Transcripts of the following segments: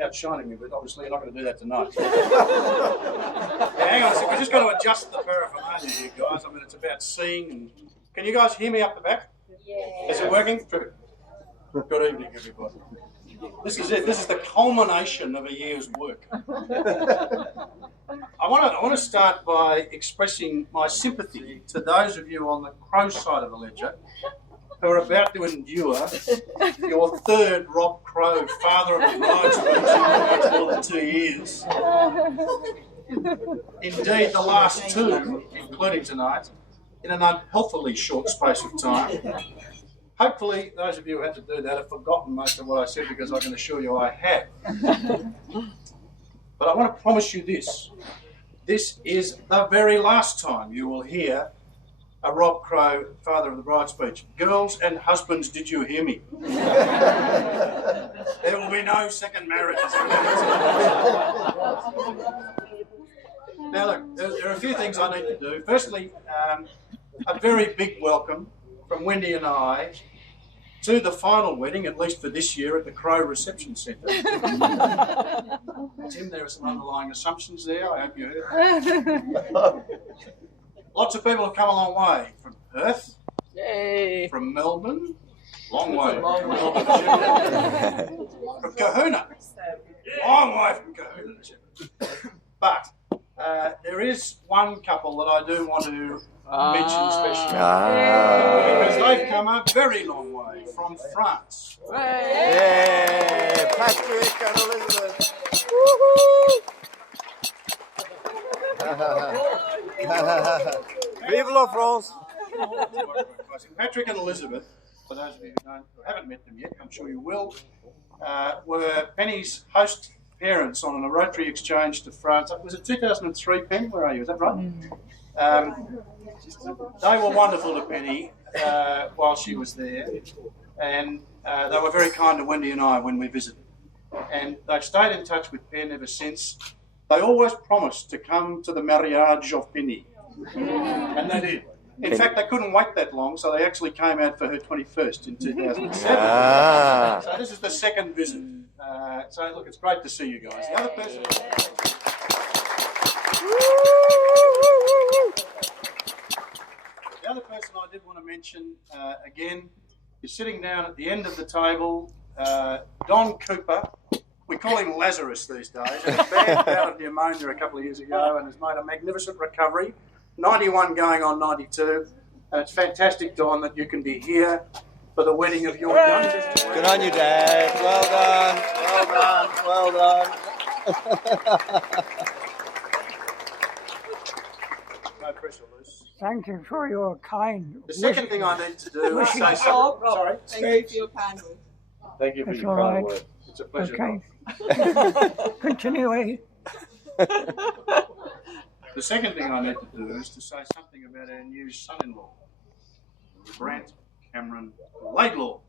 outshining me, but obviously you're not going to do that tonight. Hang on a second, we've just got to adjust the paraphernalia here, guys. I mean, it's about seeing. And can you guys hear me up the back? Yeah. Is it working? Good evening, everybody. This is it. This is the culmination of a year's work. I want to start by expressing my sympathy to those of you on the Crow side of the ledger who are about to endure your third Rob Crow Father of the Bride speech in much more than 2 years. Indeed, the last two, including tonight, in an unhealthily short space of time. Hopefully, those of you who had to do that have forgotten most of what I said, because I can assure you I have. But I want to promise you this. This is the very last time you will hear a Rob Crow Father of the Bride speech. Girls and husbands, did you hear me? There will be no second marriage. Now look, there are a few things I need to do. Firstly, a very big welcome from Wendy and I to the final wedding, at least for this year, at the Crow Reception Centre. Tim, there are some underlying assumptions there, I hope you heard. Lots of people have come a long way from Perth, Yay. from Melbourne, long way from Melbourne, from Kahuna, long way from Kahuna. But there is one couple that I do want to mention especially, because they've come a very long way from France. Yeah, Patrick and Elizabeth. Vive la France! Patrick and Elizabeth, for those of you who haven't met them yet, I'm sure you will, were Penny's host parents on a Rotary exchange to France. Was it 2003, Penny? Where are you? Is that right? They were wonderful to Penny while she was there, and they were very kind to Wendy and I when we visited. And they've stayed in touch with Penn ever since. They always promised to come to the mariage of Penny, and they did. In fact, they couldn't wait that long, so they actually came out for her 21st in 2007. So this is the second visit. So look, it's great to see you guys. The other person... The other person I did want to mention, again, is sitting down at the end of the table, Don Cooper. We call him Lazarus these days. He had a bad bout of pneumonia a couple of years ago and has made a magnificent recovery. 91 going on 92. And it's fantastic, Don, that you can be here for the wedding of your youngest. Good on you, Dad. Well done. Well done. No pressure, Luce. Thank you for your kind. The second thing I need to do is say something. Sorry. Thank you for your kind words. Thank you for That's your all kind right. words. It's a pleasure. Okay. Continue. The second thing I need to do is to say something about our new son-in-law, Brant Cameron Laidlaw.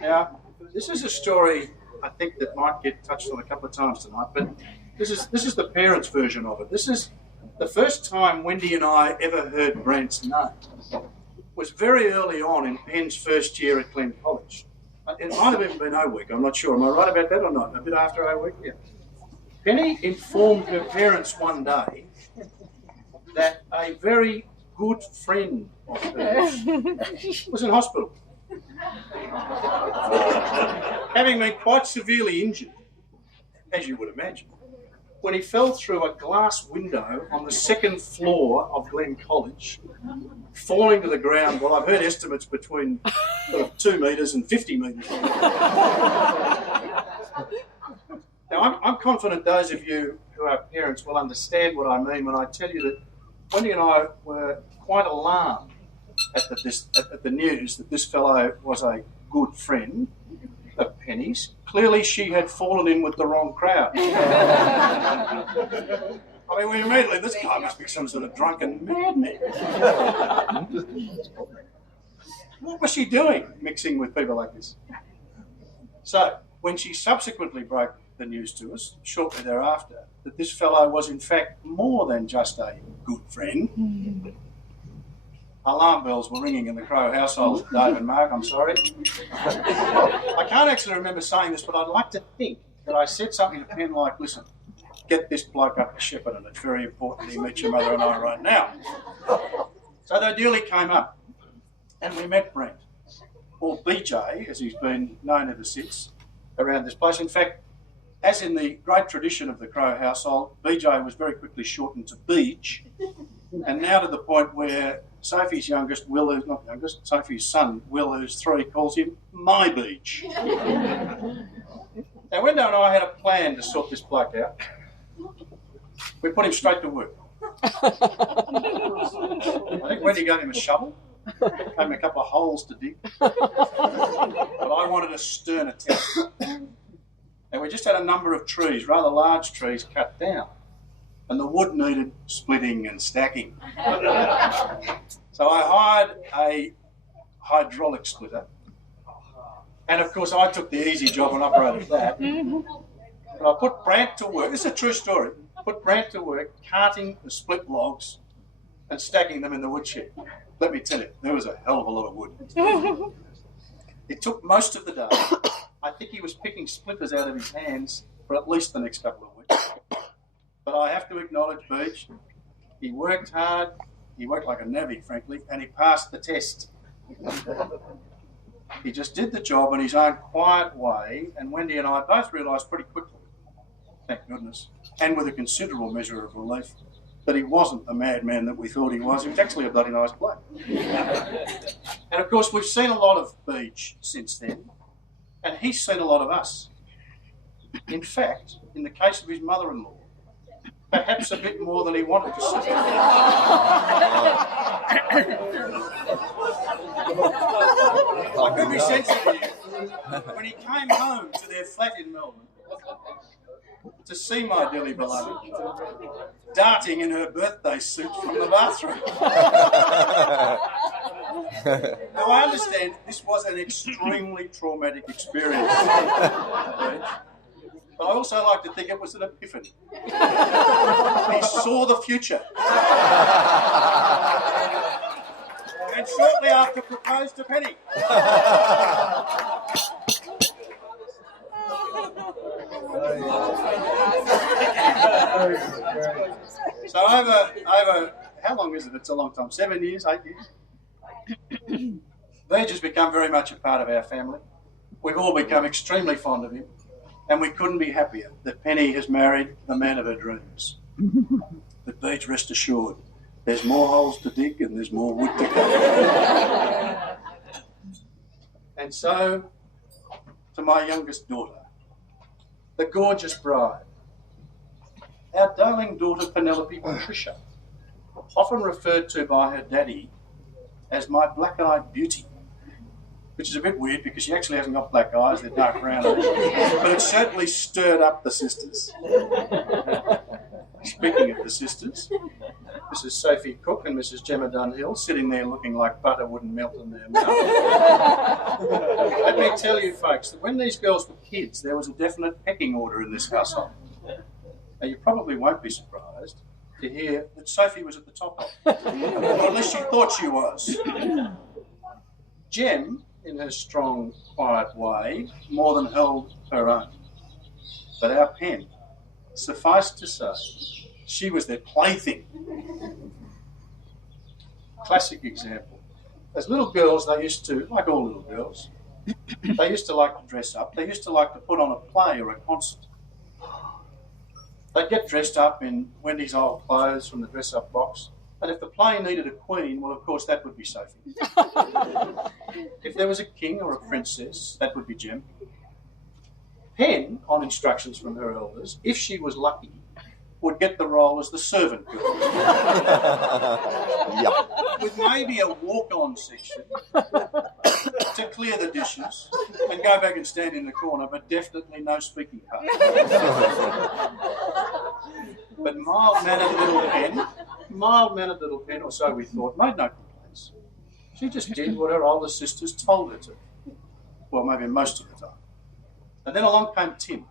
Now, this is a story I think that might get touched on a couple of times tonight, but this is the parents' version of it. This is the first time Wendy and I ever heard Brant's name. It was very early on in Penn's first year at Glen College. It might have even been O-Week, I'm not sure. Am I right about that or not? A bit after O-Week? Yeah. Penny informed her parents one day that a very good friend of hers was in hospital, having been quite severely injured, as you would imagine, when he fell through a glass window on the second floor of Glen College, falling to the ground. Well, I've heard estimates between 2 metres and 50 metres. Now, I'm confident those of you who are parents will understand what I mean when I tell you that Wendy and I were quite alarmed at the news that this fellow was a good friend of Penny's. Clearly, she had fallen in with the wrong crowd. I mean, we immediately, this guy must be some sort of drunken madman. What was she doing mixing with people like this? So, when she subsequently broke the news to us, shortly thereafter, that this fellow was in fact more than just a good friend, alarm bells were ringing in the Crow household, Dave and Mark, I'm sorry. I can't actually remember saying this, but I'd like to think that I said something to Penn like, listen, get this bloke up to Shepparton. It's very important he meets your mother and I right now. So they duly came up and we met Brant, or BJ, as he's been known ever since, around this place. In fact, as in the great tradition of the Crow household, BJ was very quickly shortened to Beej, and now to the point where Sophie's youngest, Will, who's not youngest, Sophie's son, Will, who's 3, calls him My Beej. Now, Wendo and I had a plan to sort this bloke out. We put him straight to work. I think Wendy gave him a shovel, gave him a couple of holes to dig, but I wanted a sterner test. And we just had a number of trees, rather large trees, cut down, and the wood needed splitting and stacking. So I hired a hydraulic splitter, and of course I took the easy job and operated that. And I put Brant to work, this is a true story, put Brant to work carting the split logs and stacking them in the woodshed. Let me tell you, there was a hell of a lot of wood. It took most of the day. I think he was picking splinters out of his hands for at least the next couple of weeks. But I have to acknowledge, Beej, he worked hard, he worked like a navvy, frankly, and he passed the test. He just did the job in his own quiet way, and Wendy and I both realised pretty quickly, thank goodness, and with a considerable measure of relief, that he wasn't the madman that we thought he was. He was actually a bloody nice bloke. And of course, we've seen a lot of Beej since then, and he's seen a lot of us. In fact, in the case of his mother-in-law, perhaps a bit more than he wanted to see. I could be sensitive when he came home to their flat in Melbourne to see my dearly beloved darting in her birthday suit from the bathroom. Now, I understand this was an extremely traumatic experience. But I also like to think it was an epiphany. He saw the future. And shortly after proposed to Penny. So over how long is it? It's a long time. 7 years, 8 years. Beej has become very much a part of our family. We've all become extremely fond of him. And we couldn't be happier that Penny has married the man of her dreams. But Beej, rest assured, there's more holes to dig and there's more wood to cut. And so, to my youngest daughter, the gorgeous bride, our darling daughter Penelope Patricia, often referred to by her daddy as my black-eyed beauty, which is a bit weird because she actually hasn't got black eyes, they're dark brown, but it certainly stirred up the sisters. Speaking of the sisters, Mrs. Sophie Cook and Mrs. Gemma Dunhill sitting there looking like butter wouldn't melt in their mouth. Let me tell you folks that when these girls were kids, there was a definite pecking order in this household. Now you probably won't be surprised to hear that Sophie was at the top of it, or at least she thought she was. Gem, in her strong, quiet way, more than held her own. But our Pen, suffice to say, she was their plaything. Classic example. As little girls, they used to, like all little girls, they used to like to dress up. They used to like to put on a play or a concert. They'd get dressed up in Wendy's old clothes from the dress-up box. And if the play needed a queen, well, of course, that would be Sophie. If there was a king or a princess, that would be Gem. Pen, on instructions from her elders, if she was lucky, would get the role as the servant girl. Yep. With maybe a walk-on section to clear the dishes and go back and stand in the corner, but definitely no speaking part. But mild-mannered little Pen, or so we thought, made no complaints. She just did what her older sisters told her to. Well, maybe most of the time. And then along came Tim.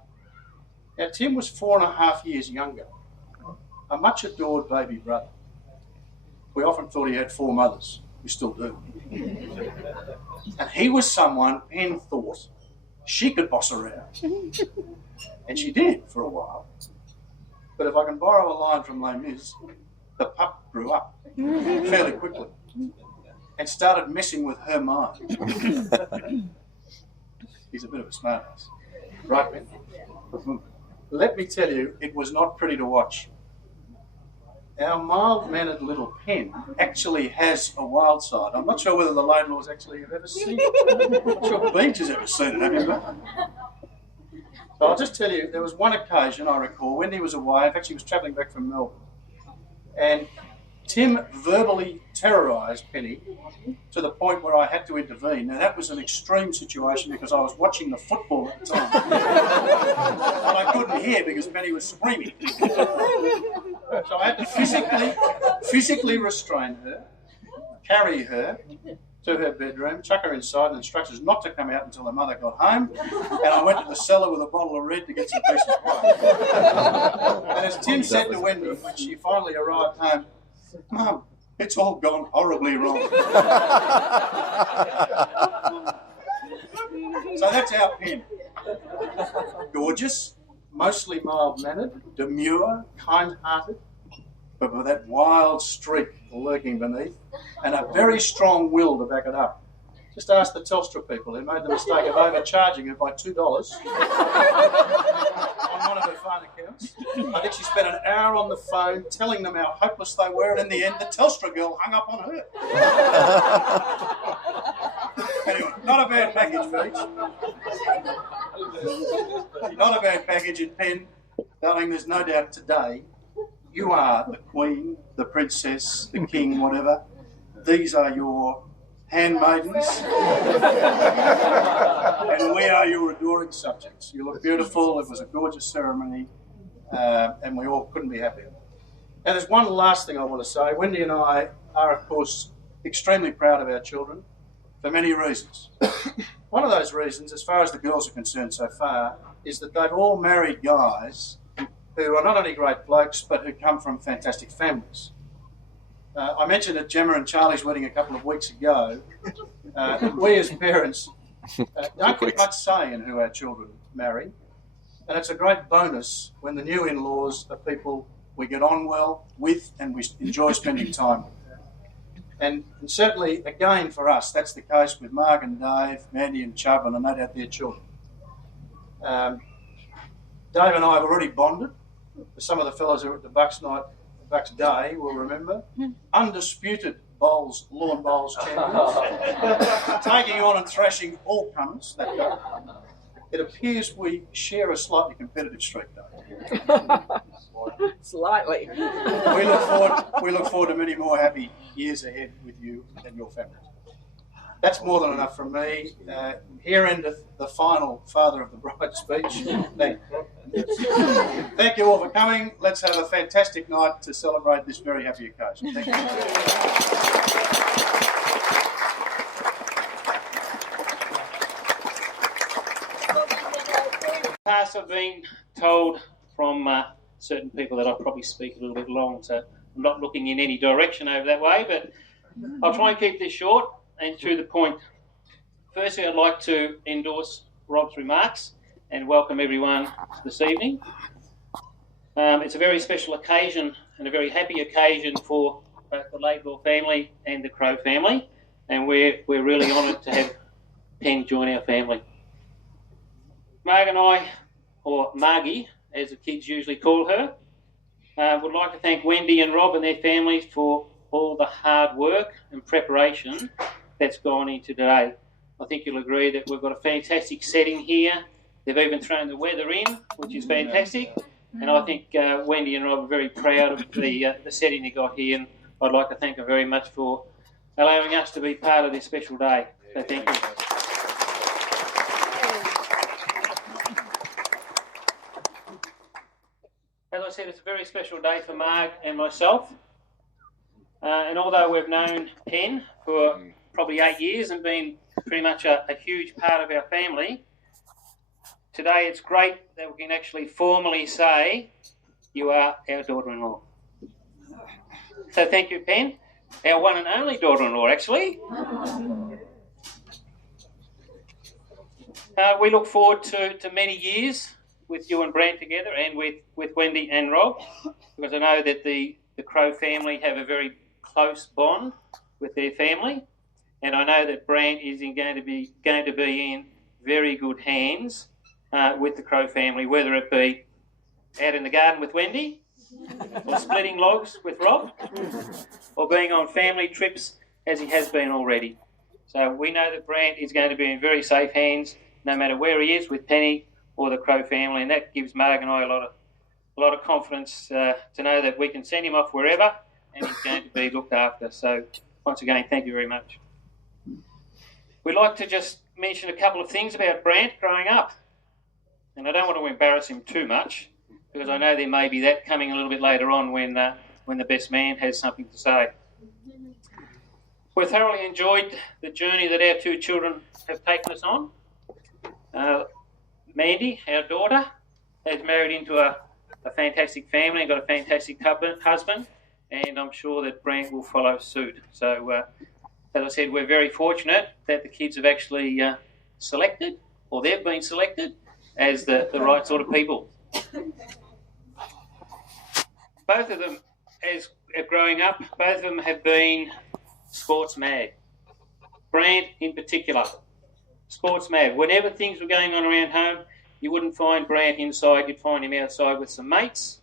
Now, Tim was 4.5 years younger, a much adored baby brother. We often thought he had 4 mothers. We still do. And he was someone Penn thought she could boss around. And she did for a while. But if I can borrow a line from Les Mis, the pup grew up fairly quickly and started messing with her mind. He's a bit of a smartass. Right, Ben? Let me tell you, it was not pretty to watch. Our mild-mannered little Pen actually has a wild side. I'm not sure whether the Laidlaws actually have ever seen it. I'm not sure Beach has ever seen it, have you? So I'll just tell you, there was one occasion I recall, Wendy was away, in fact she was travelling back from Melbourne, and Tim verbally terrorised Penny to the point where I had to intervene. Now that was an extreme situation because I was watching the football at the time. And I couldn't hear because Penny was screaming. So I had to physically restrain her, carry her to her bedroom, chuck her inside, and instructions not to come out until her mother got home. And I went to the cellar with a bottle of red to get some peace and quiet. And as Tim said to Wendy when she finally arrived home, "Mum, it's all gone horribly wrong." So that's our Pen. Gorgeous, mostly mild-mannered, demure, kind-hearted, but with that wild streak lurking beneath, and a very strong will to back it up. Just ask the Telstra people who made the mistake of overcharging her by $2 on one of her phone accounts. I think she spent an hour on the phone telling them how hopeless they were, and in the end, the Telstra girl hung up on her. Anyway, not a bad package, Beach. Not a bad package in Penn. Darling, there's no doubt today you are the Queen, the Princess, the King, whatever. These are your handmaidens, and we are your adoring subjects. You look beautiful. It was a gorgeous ceremony, and we all couldn't be happier. And there's one last thing I want to say. Wendy and I are, of course, extremely proud of our children for many reasons. One of those reasons, as far as the girls are concerned so far, is that they've all married guys who are not only great blokes, but who come from fantastic families. I mentioned at Gemma and Charlie's wedding a couple of weeks ago that we as parents don't get much say in who our children marry. And it's a great bonus when the new in-laws are people we get on well with and we enjoy spending time with. And certainly, again, for us, that's the case with Marg and Dave, Mandy and Chubb, and no doubt their children. Dave and I have already bonded. Some of the fellows who were at the Bucks night, Bucks Day, will remember. Undisputed lawn bowls champions. Taking on and thrashing all comers that day. It appears we share a slightly competitive streak, though. Slightly. We look forward to many more happy years ahead with you and your family. That's more than enough from me. Here endeth the final Father of the Bride speech. Thank you all for coming. Let's have a fantastic night to celebrate this very happy occasion. Thank you. Past I've been told from certain people that I probably speak a little bit long, so I'm not looking in any direction over that way, but I'll try and keep this short and to the point. Firstly, I'd like to endorse Rob's remarks and welcome everyone this evening. It's a very special occasion and a very happy occasion for both the Laidlaw family and the Crow family, and we're really honoured to have Penn join our family. Marg and I, or Margie, as the kids usually call her, would like to thank Wendy and Rob and their families for all the hard work and preparation that's gone into today. I think you'll agree that we've got a fantastic setting here. They've even thrown the weather in, which is fantastic. And I think Wendy and Rob are very proud of the setting they got here. And I'd like to thank them very much for allowing us to be part of this special day. So thank you. As I said, it's a very special day for Marg and myself. And although we've known Penn for probably 8 years and been pretty much a huge part of our family, today it's great that we can actually formally say you are our daughter-in-law. So thank you, Penn. our one and only daughter-in-law, actually. We look forward to many years with you and Brant together, and with Wendy and Rob, because I know that the Crow family have a very close bond with their family, and I know that Brant is going to be in very good hands with the Crow family, whether it be out in the garden with Wendy, or splitting logs with Rob, or being on family trips as he has been already. So we know that Brant is going to be in very safe hands, no matter where he is, with Penny or the Crow family, and that gives Marg and I a lot of confidence to know that we can send him off wherever, and he's going to be looked after. So once again, thank you very much. We'd like to just mention a couple of things about Brant growing up, and I don't want to embarrass him too much, because I know there may be that coming a little bit later on when the best man has something to say. We've thoroughly enjoyed the journey that our two children have taken us on. Mandy, our daughter, has married into a fantastic family and got a fantastic husband, and I'm sure that Brant will follow suit. So, as I said, we're very fortunate that the kids have actually selected, or they've been selected, as the right sort of people. Both of them, as growing up, both of them have been sports mad. Brant in particular, sports mad. Whenever things were going on around home, you wouldn't find Brant inside, you'd find him outside with some mates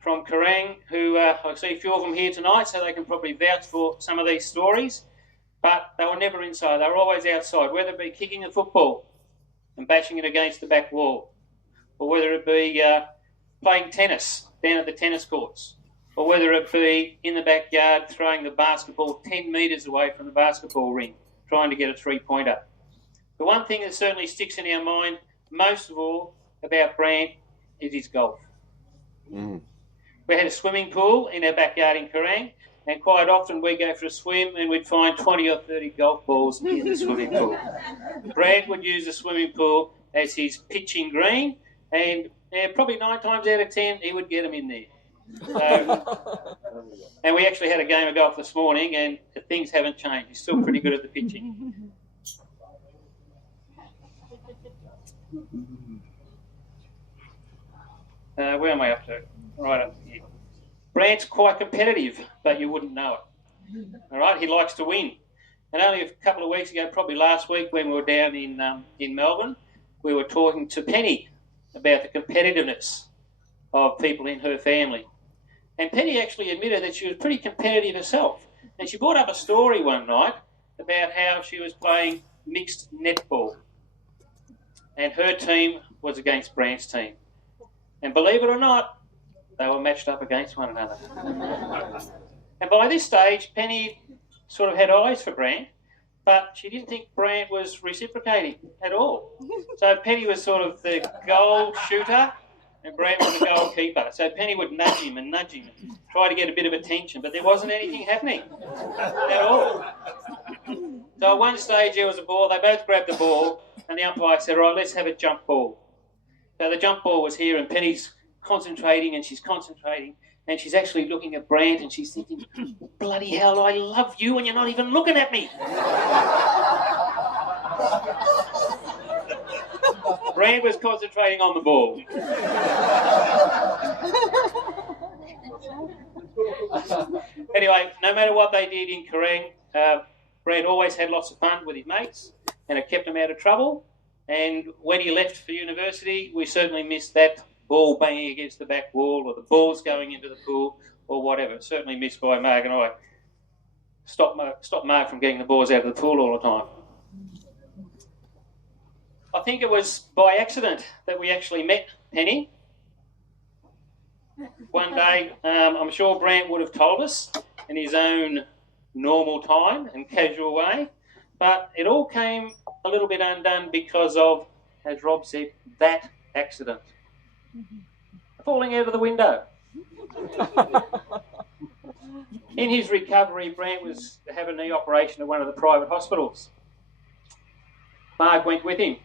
from Kerrang, who I see a few of them here tonight, so they can probably vouch for some of these stories. But they were never inside, they were always outside, whether it be kicking a football and bashing it against the back wall, or whether it be playing tennis down at the tennis courts, or whether it be in the backyard throwing the basketball 10 metres away from the basketball ring, trying to get a three-pointer. The one thing that certainly sticks in our mind most of all about Brant is his golf. We had a swimming pool in our backyard in Kerrang, and quite often we'd go for a swim and we'd find 20 or 30 golf balls in the swimming pool. Brant would use the swimming pool as his pitching green, and probably 9 times out of 10 he would get them in there. So, and we actually had a game of golf this morning, and things haven't changed. He's still pretty good at the pitching. Where am I up to? Right up here. Brant's quite competitive, but you wouldn't know it. All right, he likes to win. And only a couple of weeks ago, probably last week, when we were down in Melbourne, we were talking to Penny about the competitiveness of people in her family. And Penny actually admitted that she was pretty competitive herself. And she brought up a story one night about how she was playing mixed netball, and her team was against Brant's team. And believe it or not, they were matched up against one another. And by this stage, Penny sort of had eyes for Brant, but she didn't think Brant was reciprocating at all. So Penny was sort of the goal shooter, and Brant was the goalkeeper. So Penny would nudge him and try to get a bit of attention, but there wasn't anything happening at all. So at one stage there was a ball, they both grabbed the ball, and the umpire said, right, let's have a jump ball. So the jump ball was here, and Penny's concentrating, and she's actually looking at Brant, and she's thinking, bloody hell, I love you, and you're not even looking at me. Brant was concentrating on the ball. Anyway, no matter what they did in Kerrang, Brant always had lots of fun with his mates, and it kept him out of trouble. And when he left for university, we certainly missed that ball banging against the back wall, or the balls going into the pool, or whatever. Certainly missed by Marg and I. Stop Marg from getting the balls out of the pool all the time. I think it was by accident that we actually met Penny. One day, I'm sure Brant would have told us in his own normal time and casual way, but it all came a little bit undone because of, as Rob said, that accident. Falling out of the window. In his recovery, Brant was to have a knee operation at one of the private hospitals. Marg went with him,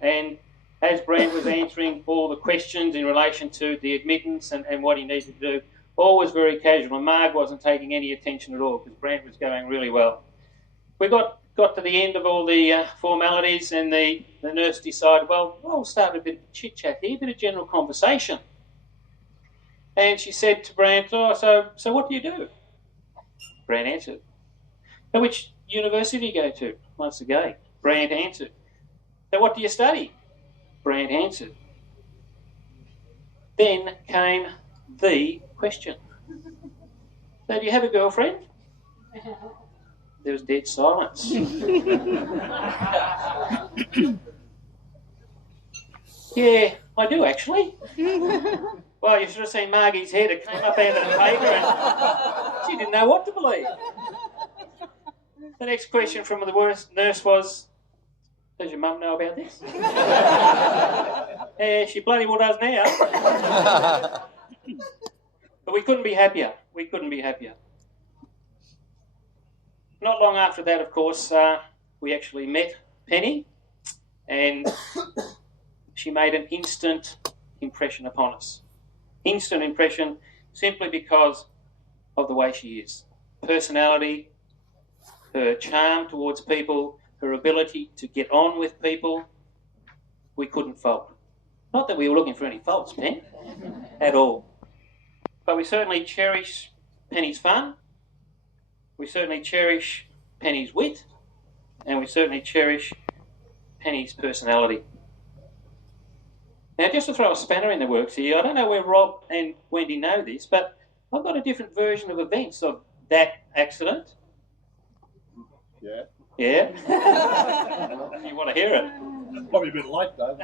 and as Brant was answering all the questions in relation to the admittance and what he needed to do, Always very casual, and Marg wasn't taking any attention at all because Brant was going really well. We got to the end of all the formalities, and the nurse decided, well, we'll start a bit of chit-chat here, a bit of general conversation. And she said to Brant, oh, so what do you do? Brant answered. Now, which university do you go to? Once again, Brant answered. Now, what do you study? Brant answered. Then came the question. So, do you have a girlfriend? There was dead silence. Yeah, I do actually. Well, you should have seen Margie's head. It came up out of the paper and she didn't know what to believe. The next question from the nurse was, does your mum know about this? Yeah, she bloody well does now. But we couldn't be happier. We couldn't be happier. Not long after that, of course, we actually met Penny, and she made an instant impression upon us. Instant impression simply because of the way she is. Personality, her charm towards people, her ability to get on with people, we couldn't fault. Not that we were looking for any faults, Pen, at all. But we certainly cherish Penny's fun, we certainly cherish Penny's wit, and we certainly cherish Penny's personality. Now, just to throw a spanner in the works here, I don't know where Rob and Wendy know this, but I've got a different version of events of that accident. Yeah. Yeah? You want to hear it? Probably a bit late though.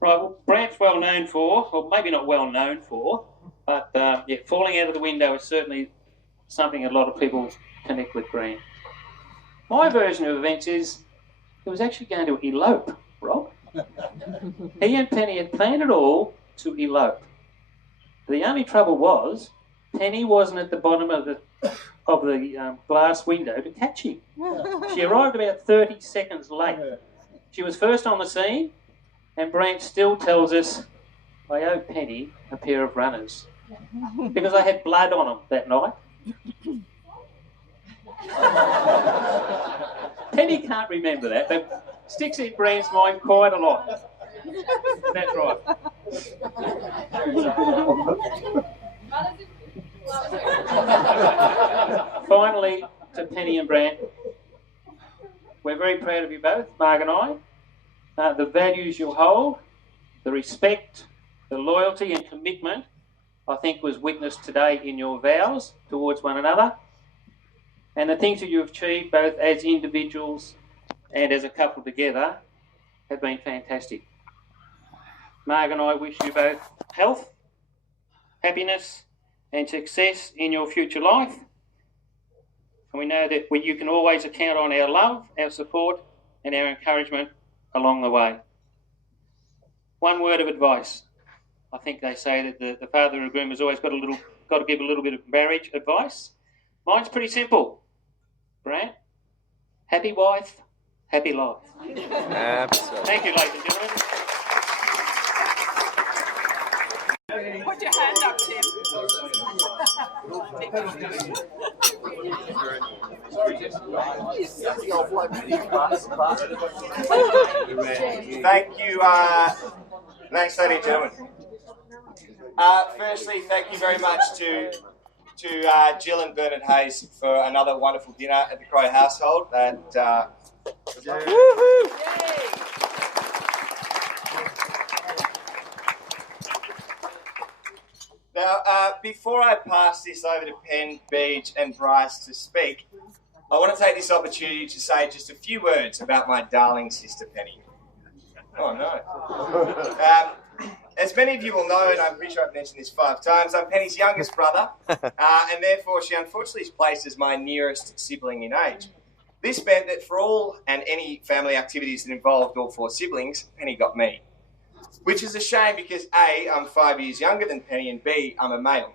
Right, well, Brant's well known for, or maybe not well known for, but yeah, falling out of the window is certainly something a lot of people connect with Brant. My version of events is he was actually going to elope, Rob. He and Penny had planned it all to elope. The only trouble was Penny wasn't at the bottom of the glass window to catch him. She arrived about 30 seconds late. She was first on the scene, and Brant still tells us, I owe Penny a pair of runners because I had blood on them that night. Penny can't remember that, but sticks in Brant's mind quite a lot. That's right. Finally, to Penny and Brant, we're very proud of you both, Marg and I. The values you hold, the respect, the loyalty and commitment, I think was witnessed today in your vows towards one another. And the things that you have achieved both as individuals and as a couple together have been fantastic. Marg and I wish you both health, happiness and success in your future life. And we know that you can always count on our love, our support and our encouragement along the way. One word of advice. I think they say that the father of the groom has always got to give a little bit of marriage advice. Mine's pretty simple. Brant, happy wife, happy life. Absolutely. Thank you, ladies and gentlemen. Put your hand up, Tim. Thank you. Thanks, ladies and gentlemen. Firstly, thank you very much to Jill and Bernard Hayes for another wonderful dinner at the Crow household. Now, before I pass this over to Penn, Beej and Bryce to speak, I want to take this opportunity to say just a few words about my darling sister Penny. Oh no. As many of you will know, and I'm pretty sure I've mentioned this 5 times, I'm Penny's youngest brother, and therefore she unfortunately is placed as my nearest sibling in age. This meant that for all and any family activities that involved all 4 siblings, Penny got me. Which is a shame because A, I'm 5 years younger than Penny, and B, I'm a male.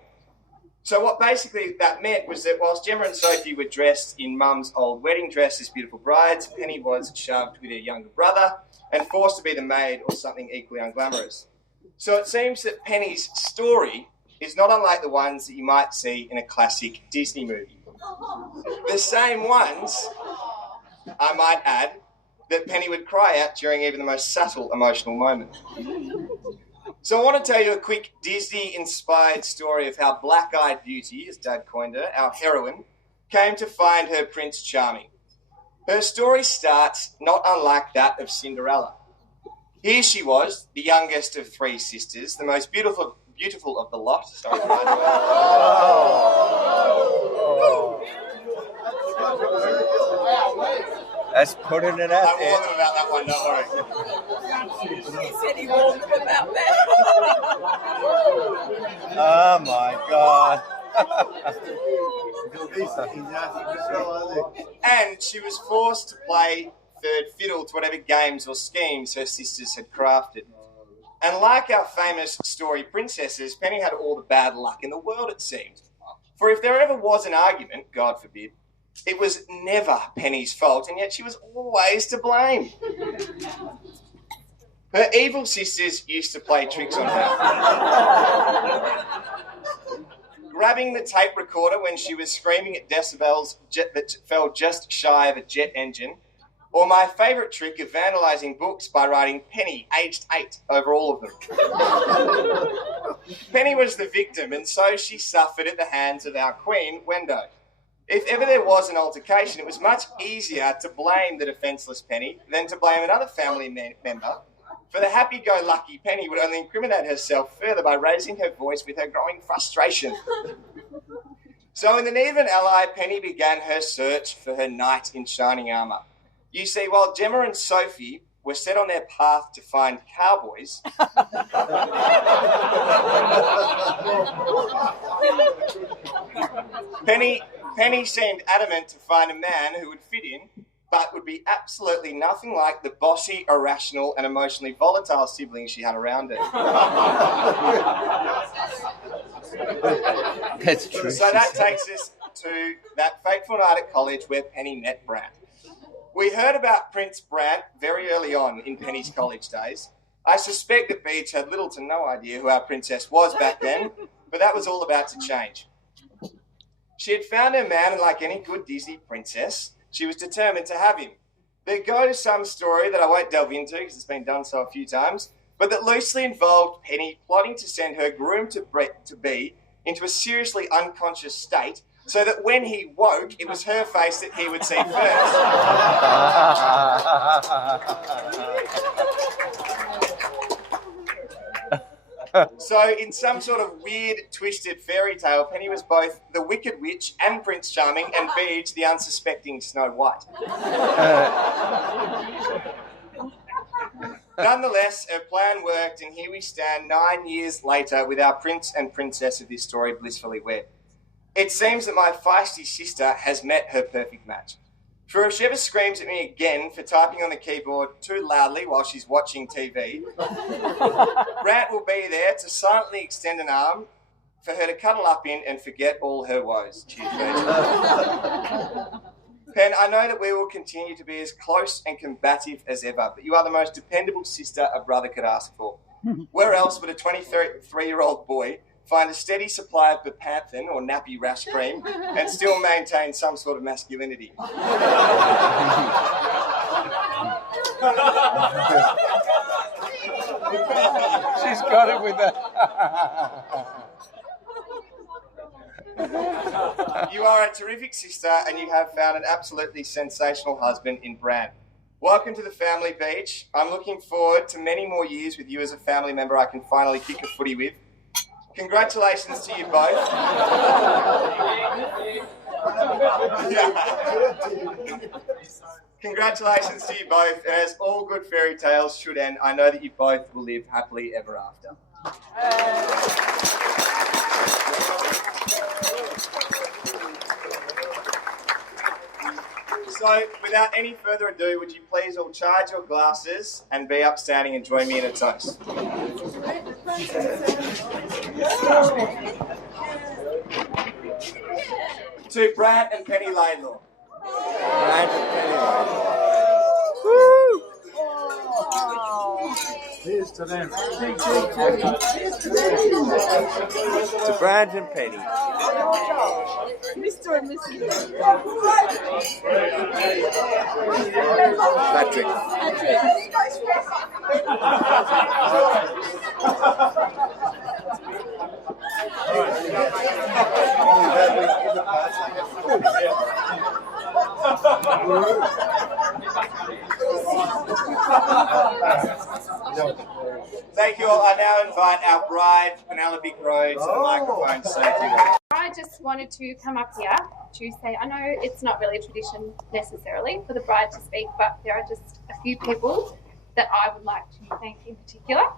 So what basically that meant was that whilst Gemma and Sophie were dressed in Mum's old wedding dress as beautiful brides, Penny was shoved with her younger brother and forced to be the maid or something equally unglamorous. So it seems that Penny's story is not unlike the ones that you might see in a classic Disney movie. The same ones, I might add, that Penny would cry out during even the most subtle emotional moment. So I want to tell you a quick Disney-inspired story of how Black-Eyed Beauty, as Dad coined her, our heroine, came to find her Prince Charming. Her story starts not unlike that of Cinderella. Here she was, the youngest of three sisters, the most beautiful of the lot. Sorry, That's putting it I out warned there. them about that one, don't worry. He said he warned them about that. Oh my God. And she was forced to play third fiddle to whatever games or schemes her sisters had crafted. And like our famous story princesses, Penny had all the bad luck in the world, it seemed. For if there ever was an argument, God forbid, it was never Penny's fault, and yet she was always to blame. Her evil sisters used to play tricks on her. Grabbing the tape recorder when she was screaming at decibels that fell just shy of a jet engine, or my favourite trick of vandalising books by writing Penny, aged 8, over all of them. Penny was the victim, and so she suffered at the hands of our queen, Wendo. If ever there was an altercation, it was much easier to blame the defenceless Penny than to blame another family member, for the happy-go-lucky Penny would only incriminate herself further by raising her voice with her growing frustration. So in the need of an ally, Penny began her search for her knight in shining armour. You see, while Gemma and Sophie were set on their path to find cowboys, Penny seemed adamant to find a man who would fit in, but would be absolutely nothing like the bossy, irrational, and emotionally volatile siblings she had around her. That's true. So that takes us to that fateful night at college where Penny met Brant. We heard about Prince Brant very early on in Penny's college days. I suspect that Beach had little to no idea who our princess was back then, but that was all about to change. She had found her man, and like any good Disney princess, she was determined to have him. There goes some story that I won't delve into because it's been done so a few times, but that loosely involved Penny plotting to send her groom-to-be into a seriously unconscious state so that when he woke, it was her face that he would see first. So, in some sort of weird, twisted fairy tale, Penny was both the Wicked Witch and Prince Charming, and Beach, the unsuspecting Snow White. Nonetheless, her plan worked, and here we stand 9 years later with our prince and princess of this story blissfully wed. It seems that my feisty sister has met her perfect match. For if she ever screams at me again for typing on the keyboard too loudly while she's watching TV, Brant will be there to silently extend an arm for her to cuddle up in and forget all her woes. Cheers, Beach. Pen, I know that we will continue to be as close and combative as ever, but you are the most dependable sister a brother could ask for. Where else would a 23-year-old boy find a steady supply of Bepanthen or nappy rash cream and still maintain some sort of masculinity? She's got it with that. You are a terrific sister, and you have found an absolutely sensational husband in Brant. Welcome to the family, Beach. I'm looking forward to many more years with you as a family member I can finally kick a footy with. Congratulations to you both. Congratulations to you both, and as all good fairy tales should end, I know that you both will live happily ever after. So, without any further ado, would you please all charge your glasses and be upstanding and join me in a toast? To Brant and Penny Laidlaw. Brant and Penny. Oh. Here's to them. To Brant and Penny. Mr. and Mrs. Patrick. Thank you all. I now invite our bride, Penelope Crowe, to the microphone to say a few words. I just wanted to come up here to say, I know it's not really a tradition necessarily for the bride to speak, but there are just a few people that I would like to thank in particular.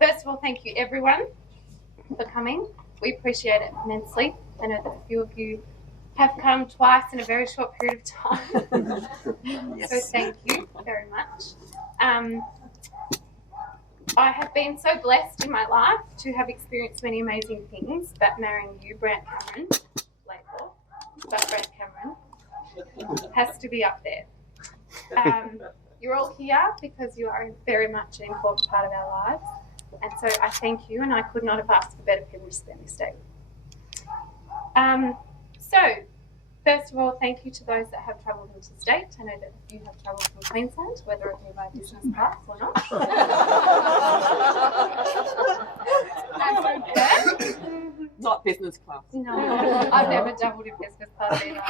First of all, thank you everyone for coming. We appreciate it immensely. I know that a few of you have come twice in a very short period of time. So thank you very much. I have been so blessed in my life to have experienced many amazing things, but marrying you, Brant Cameron, Laidlaw, but Brant Cameron has to be up there. You're all here because you are very much an important part of our lives, and so I thank you, and I could not have asked for better people to spend this day with. So, first of all, thank you to those that have travelled interstate. I know that a few have travelled from Queensland, whether it be by business class or not. That's okay. Not business class. No, I've never travelled in business class either.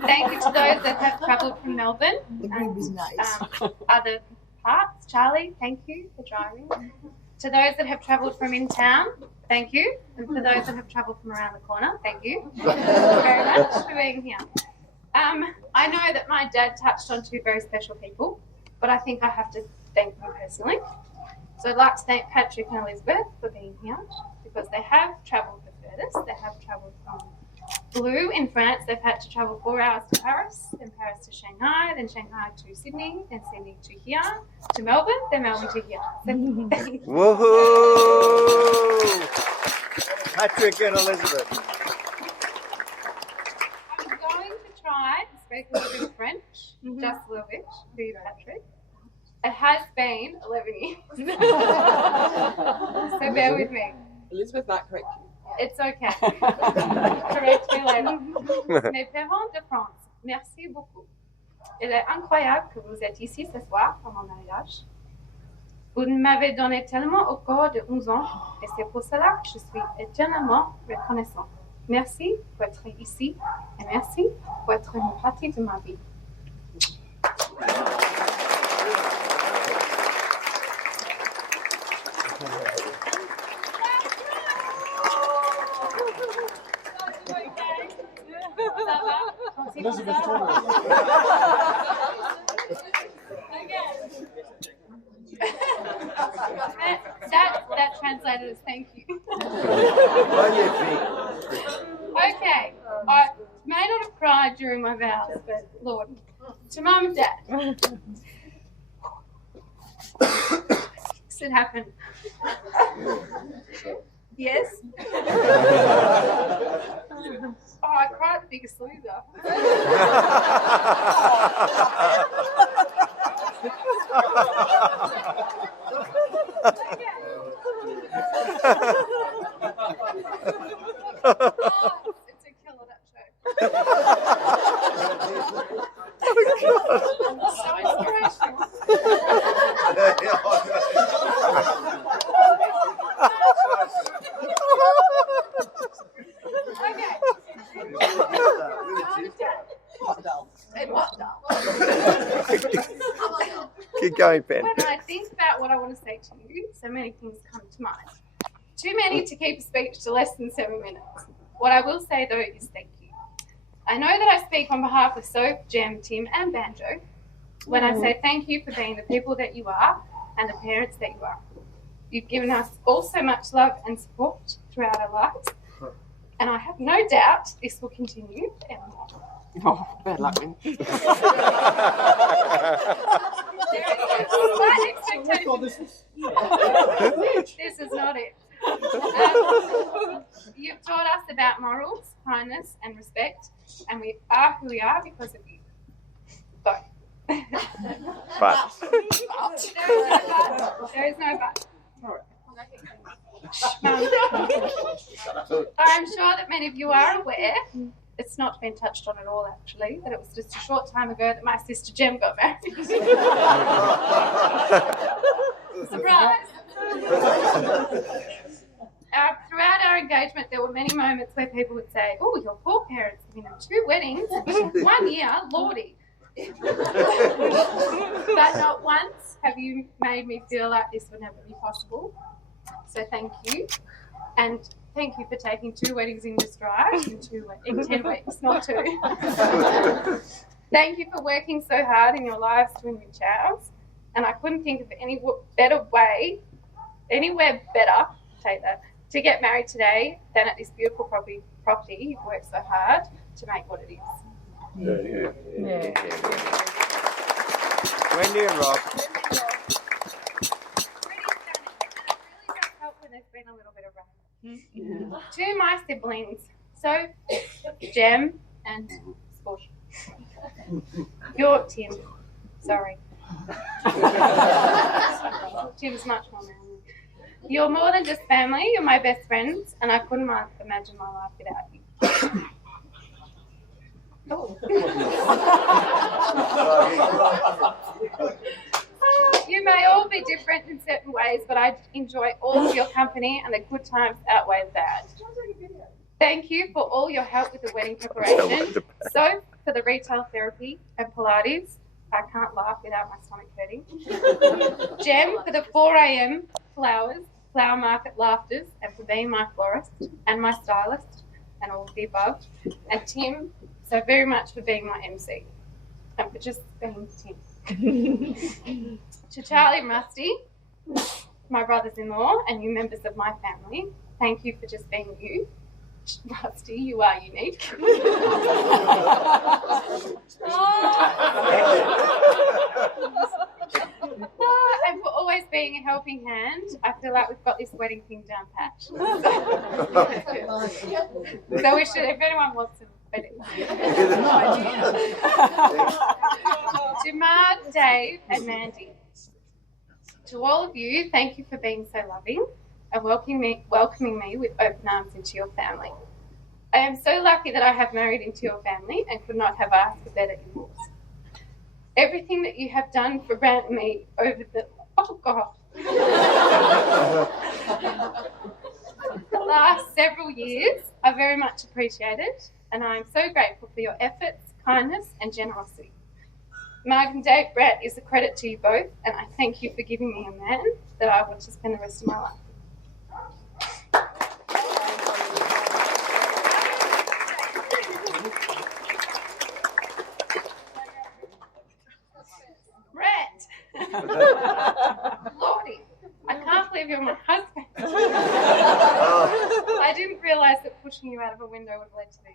Thank you to those that have travelled from Melbourne. The group is nice. Other parts. Charlie, thank you for driving. To those that have travelled from in town, thank you. And for those that have travelled from around the corner, thank you very much for being here. I know that my dad touched on two very special people, but I think I have to thank them personally. So I'd like to thank Patrick and Elizabeth for being here, because they have travelled the furthest. They have travelled from Blue in France. They've had to travel 4 hours to Paris, then Paris to Shanghai, then Shanghai to Sydney, then Sydney to here, to Melbourne, then Melbourne to here. So thank you. Woohoo! Patrick and Elizabeth. I'm going to try to speak a little bit of French, just a little bit, for you, Patrick. It has been 11 years. So bear with me. Elizabeth might correct you. It's okay. Correct me later. Mes parents de France, merci beaucoup. Il est incroyable que vous êtes ici ce soir pour mon mariage. Vous m'avez donné tellement au cours de 11 ans, et c'est pour cela que je suis éternellement reconnaissant. Merci pour être ici, et merci pour être une partie de ma vie. Elizabeth that translated as thank you. Okay, I may not have cried during my vows, but Lord, to Mum and Dad, this had happened. Yes. Oh, I cried the biggest loser. It's a killer, that show. So inspirational. Okay. Keep going, Ben. When I think about what I want to say to you, so many things come to mind. Too many to keep a speech to less than 7 minutes. What I will say though is thank you. I know that I speak on behalf of Soap, Jam, Tim and Banjo when I say thank you for being the people that you are and the parents that you are. You've given us all so much love and support throughout our lives, and I have no doubt this will continue forevermore. Oh, bad luck, Ben. There is a slight expectation. This is not it. You've taught us about morals, kindness and respect, and we are who we are because of you. But But there is no but. There is no but. I'm sure that many of you are aware, it's not been touched on at all actually, that it was just a short time ago that my sister Jem got married. Surprise! Throughout our engagement, there were many moments where people would say, "Oh, your poor parents have been in 2 weddings, 1 year, Lordy." But not once have you made me feel like this would never be possible. So thank you. And thank you for taking 2 weddings in your stride in 10 weeks, not 2. Thank you for working so hard in your lives to win me chows. And I couldn't think of anywhere better, to get married today than at this beautiful property you've worked so hard to make what it is. Yeah. Wendy and Rob. There's been a little bit of rain. To my siblings, so Jem and Squash. You're Tim. Sorry. Tim's much more manly. You're more than just family. You're my best friends, and I couldn't imagine my life without you. You may all be different in certain ways, but I enjoy all of your company, and the good times outweigh the bad. Thank you for all your help with the wedding preparation. So, for the retail therapy and Pilates, I can't laugh without my stomach hurting. Jem for the 4 a.m. flower market laughters, and for being my florist and my stylist and all of the above. And Tim, so very much for being my MC and for just being Tim. To Charlie and Rusty, my brothers-in-law and you members of my family, thank you for just being you. Rusty, you are unique. And for always being a helping hand. I feel like we've got this wedding thing down pat. So we should, if anyone wants to wedding. Jamar, Dave and Mandy. To all of you, thank you for being so loving and welcoming me with open arms into your family. I am so lucky that I have married into your family and could not have asked for better in-laws. Everything that you have done for Brant and me over the last several years, I very much appreciate it, and I am so grateful for your efforts, kindness and generosity. Mark and Dave, Brant is a credit to you both, and I thank you for giving me a man that I want to spend the rest of my life with. Lordy, I can't believe you're my husband. I didn't realise that pushing you out of a window would have led to this.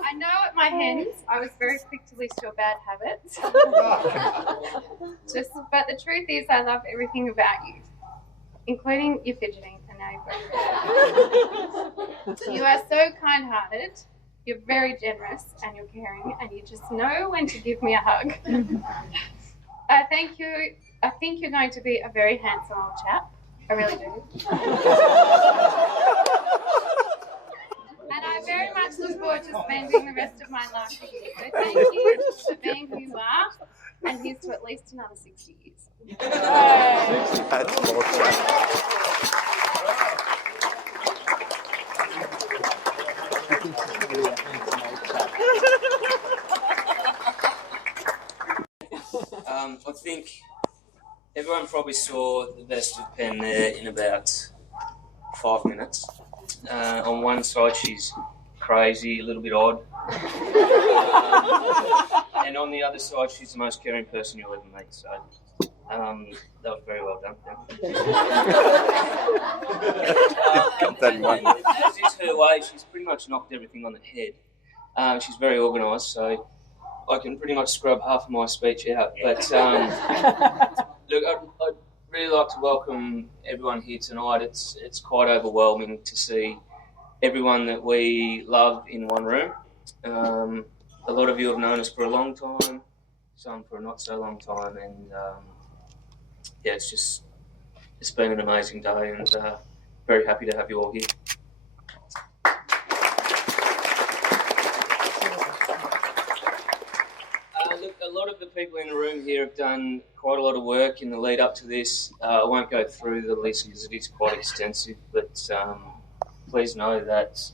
I know at my hens I was very quick to list your bad habits. But the truth is I love everything about you, including your fidgeting. You are so kind-hearted, you're very generous and you're caring, and you just know when to give me a hug. I think you're going to be a very handsome old chap. I really do. And I very much look forward to spending the rest of my life with you. So thank you for being who you are, and here's to at least another 60 years. That's bullshit. I think everyone probably saw the best of Pen there in about 5 minutes. On one side she's crazy, a little bit odd. And on the other side she's the most caring person you'll ever meet. So that was very well done. And as is her way, she's pretty much knocked everything on the head. She's very organised, so I can pretty much scrub half of my speech out. But look, I'd really like to welcome everyone here tonight. It's quite overwhelming to see everyone that we love in one room. A lot of you have known us for a long time, some for a not so long time, and yeah, it's been an amazing day, and very happy to have you all here. Look, a lot of the people in the room here have done quite a lot of work in the lead up to this. I won't go through the list because it is quite extensive, but please know that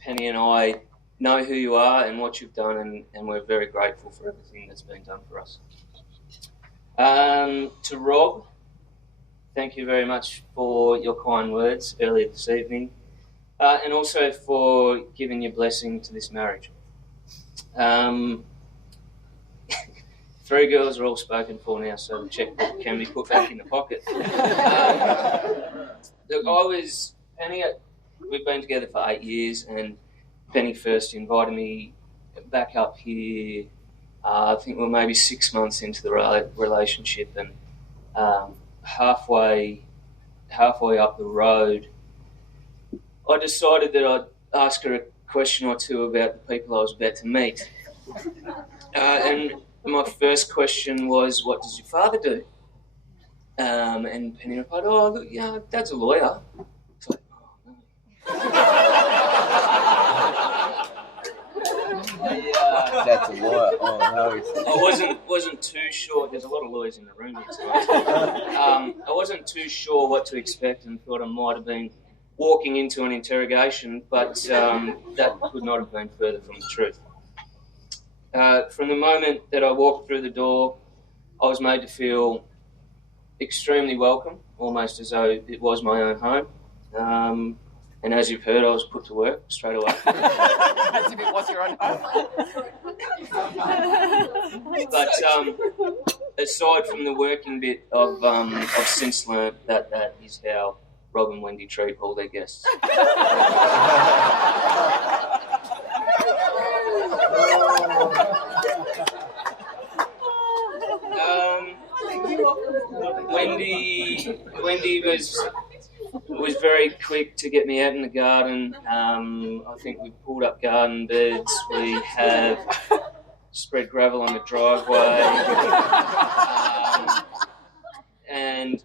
Penny and I know who you are and what you've done, and we're very grateful for everything that's been done for us. To Rob, thank you very much for your kind words earlier this evening, and also for giving your blessing to this marriage. 3 girls are all spoken for now, so the checkbook can be put back in the pocket. Look, Penny, we've been together for 8 years, and Penny first invited me back up here. I think we're maybe 6 months into the relationship, and halfway up the road, I decided that I'd ask her a question or two about the people I was about to meet. And my first question was, "What does your father do?" And Penny replied, "Oh, look, yeah, Dad's a lawyer." It's like, oh, no. That's a lawyer. Oh no. I wasn't too sure. There's a lot of lawyers in the room here tonight. I wasn't too sure what to expect and thought I might have been walking into an interrogation, but that could not have been further from the truth. From the moment that I walked through the door, I was made to feel extremely welcome, almost as though it was my own home. And as you've heard, I was put to work straight away. As if it was your own home. But aside from the working bit, I've since learned that is how Rob and Wendy treat all their guests. Wendy was very quick to get me out in the garden. I think we pulled up garden beds. We have spread gravel on the driveway, and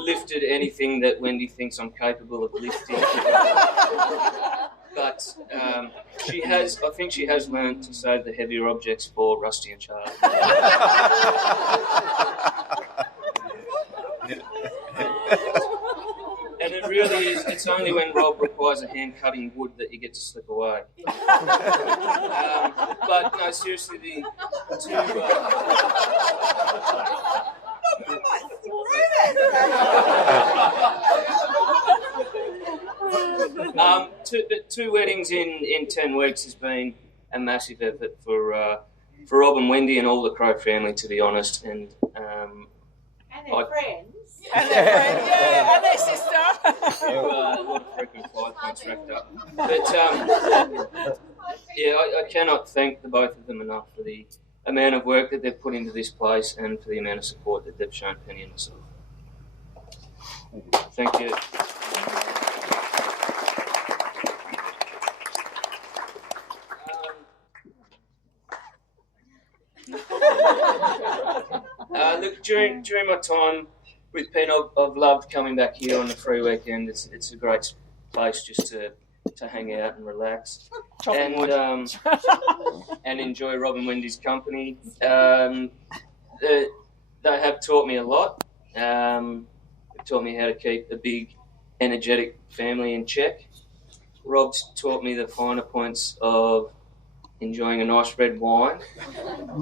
lifted anything that Wendy thinks I'm capable of lifting. But I think she has learned to save the heavier objects for Rusty and Charlie. And it really is, it's only when Rob requires a hand cutting wood that you get to slip away. But no, seriously, the two weddings in 10 weeks has been a massive effort for Rob and Wendy and all the Crow family, to be honest. And their friends. And their friends, yeah, and their sister. A lot of freaking 5 points wrapped up. But yeah, I cannot thank the both of them enough for the amount of work that they've put into this place and for the amount of support that they've shown Penny and myself. Thank you. Look, during my time with Penn, I've loved coming back here on the free weekend. It's a great place just to hang out and relax and enjoy Rob and Wendy's company. They have taught me a lot. They've taught me how to keep a big, energetic family in check. Rob's taught me the finer points of enjoying a nice red wine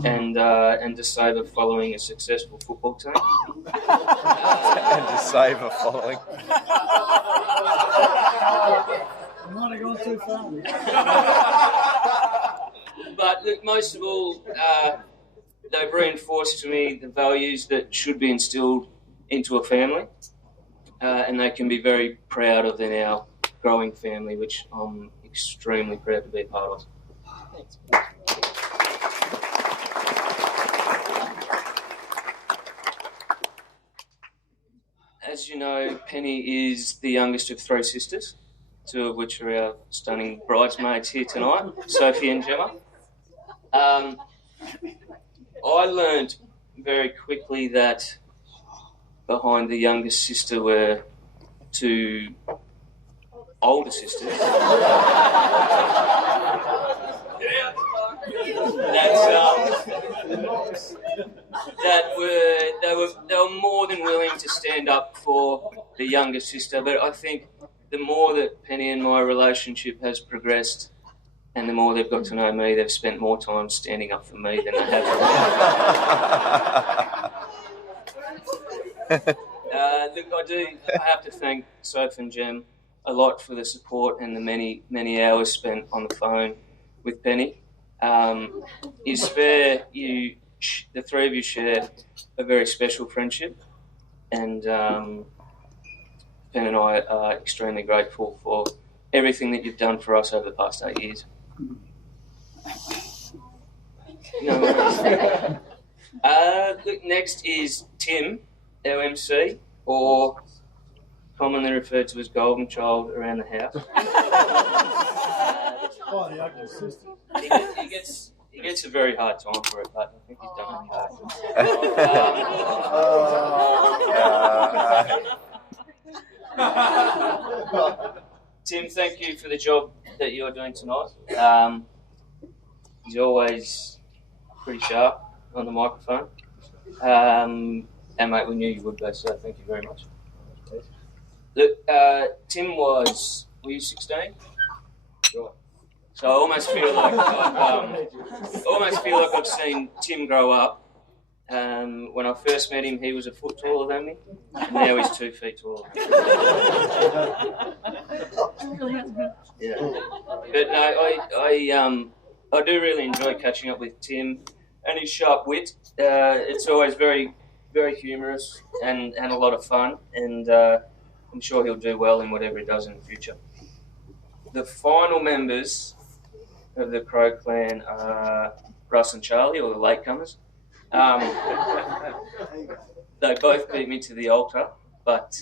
and to savour following a successful football team. And to savour following. I might have gone too far. But look, most of all, they've reinforced to me the values that should be instilled into a family, and they can be very proud of their now growing family, which I'm extremely proud to be a part of. Thanks. As you know, Penny is the youngest of 3 sisters, two of which are our stunning bridesmaids here tonight, Sophie and Gemma. I learned very quickly that behind the youngest sister were two older sisters. They were more than willing to stand up for the younger sister, but I think the more that Penny and my relationship has progressed, and the more they've got to know me, they've spent more time standing up for me than they have for me. Look, I have to thank Soph and Jem a lot for the support and the many, many hours spent on the phone with Penny. It's fair, the three of you share a very special friendship, and Pen and I are extremely grateful for everything that you've done for us over the past 8 years. No worries. Look, next is Tim, our MC, or commonly referred to as Golden Child around the house. Oh, the ugly sister. He gets a very hard time for it, but I think he's done okay. Tim, thank you for the job that you're doing tonight. He's always pretty sharp on the microphone. And mate, we knew you would be, so thank you very much. Look, Tim were you 16? Sure. So I almost feel like I've seen Tim grow up. When I first met him, he was a foot taller than me. Now he's 2 feet taller. Yeah. But no, I do really enjoy catching up with Tim and his sharp wit. It's always very, very humorous and a lot of fun, and I'm sure he'll do well in whatever he does in the future. The final members of the Crow clan are Russ and Charlie, or the latecomers. They both beat me to the altar, but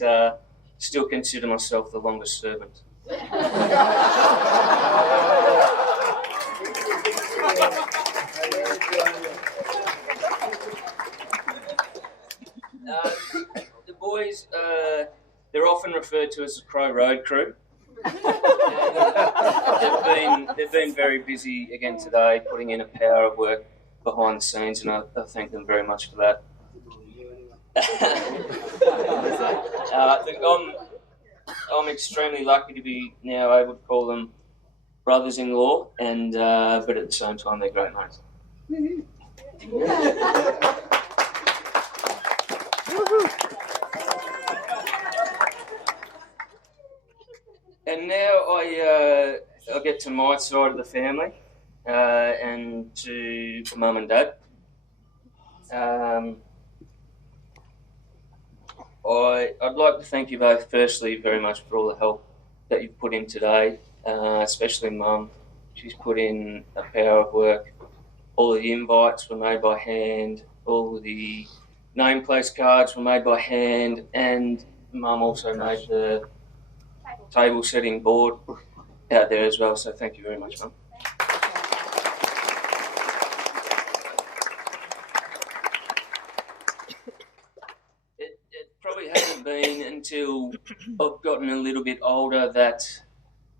still consider myself the longest servant. The boys, they're often referred to as the Crow Road Crew. They've been very busy again today, putting in a power of work behind the scenes, and I thank them very much for that. I'm extremely lucky to be now able to call them brothers-in-law, and but at the same time they're great mates. And now I get to my side of the family, and to Mum and Dad. I'd like to thank you both, firstly, very much for all the help that you've put in today, especially Mum. She's put in a power of work. All of the invites were made by hand, all of the nameplate cards were made by hand, and Mum also made the table setting board out there as well, so thank you very much, Mum. It probably hasn't been until I've gotten a little bit older that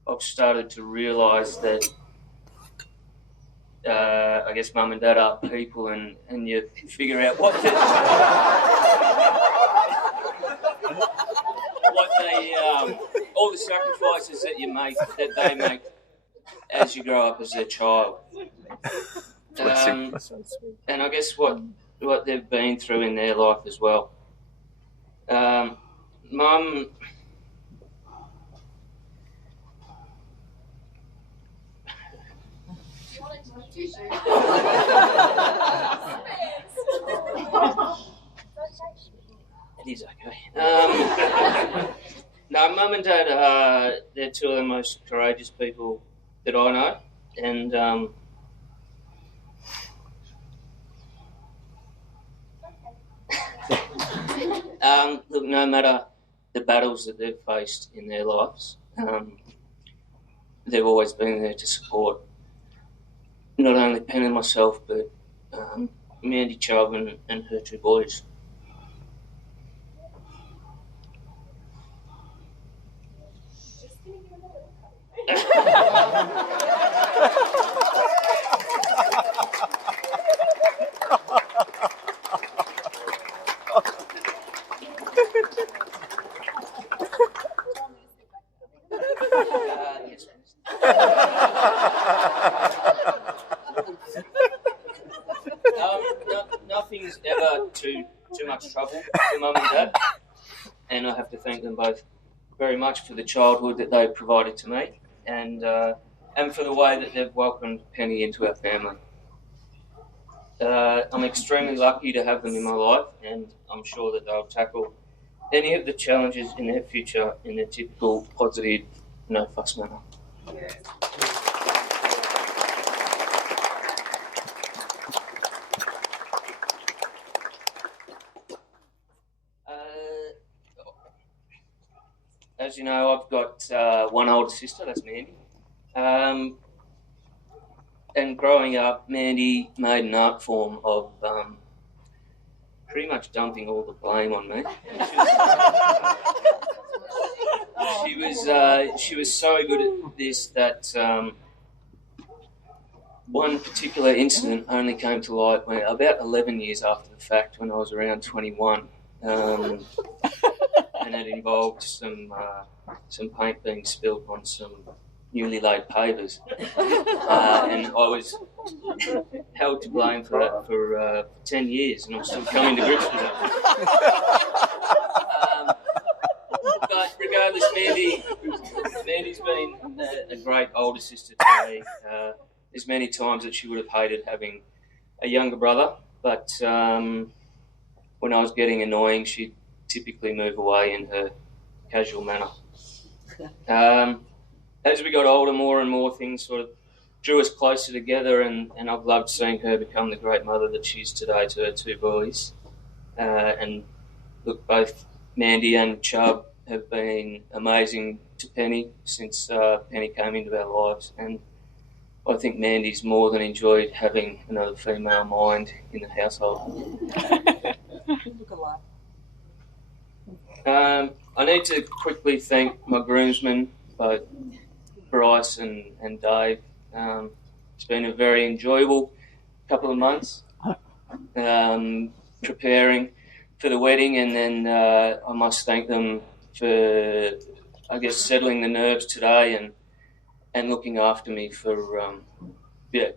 I've started to realise that I guess Mum and Dad are people, and you figure out what all the sacrifices that they make as you grow up as their child. And I guess what they've been through in their life as well. Mum, it is okay. No, Mum and Dad they're two of the most courageous people that I know, and look, no matter the battles that they've faced in their lives, they've always been there to support not only Pen and myself, but Mandy Chubb and her two boys. Yes, nothing's ever too much trouble for Mum and Dad, and I have to thank them both very much for the childhood that they provided to me, and for the way that they've welcomed Penny into our family. I'm extremely lucky to have them in my life, and I'm sure that they'll tackle any of the challenges in their future in their typical positive, no fuss manner. As you know, I've got one older sister, that's Mandy. And growing up, Mandy made an art form of pretty much dumping all the blame on me. She was so good at this that one particular incident only came to light about 11 years after the fact, when I was around 21. And it involved some paint being spilled on some newly laid pavers, and I was held to blame for that for 10 years, and I'm still coming to grips with it. But regardless, Mandy's been a great older sister to me. There's many times that she would have hated having a younger brother, but when I was getting annoying, she'd typically move away in her casual manner. As we got older, more and more things sort of drew us closer together, and I've loved seeing her become the great mother that she is today to her two boys. And look, both Mandy and Chubb have been amazing to Penny since Penny came into our lives, and I think Mandy's more than enjoyed having another female mind in the household. I need to quickly thank my groomsmen, both Bryce and Dave. It's been a very enjoyable couple of months preparing for the wedding, and then I must thank them for, I guess, settling the nerves today and looking after me for the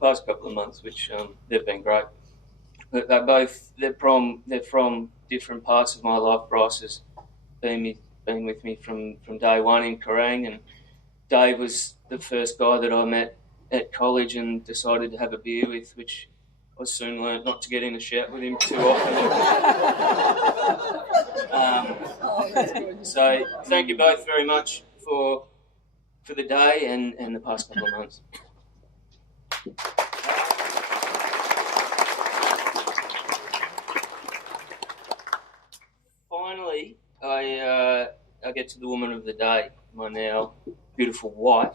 past couple of months, which they've been great. They're from different parts of my life. Bryce has been with me from day one in Kerrang, and Dave was the first guy that I met at college and decided to have a beer with, which I soon learned not to get in a shout with him too often. So thank you both very much for the day and the past couple of months. Finally, I get to the woman of the day, my now beautiful wife.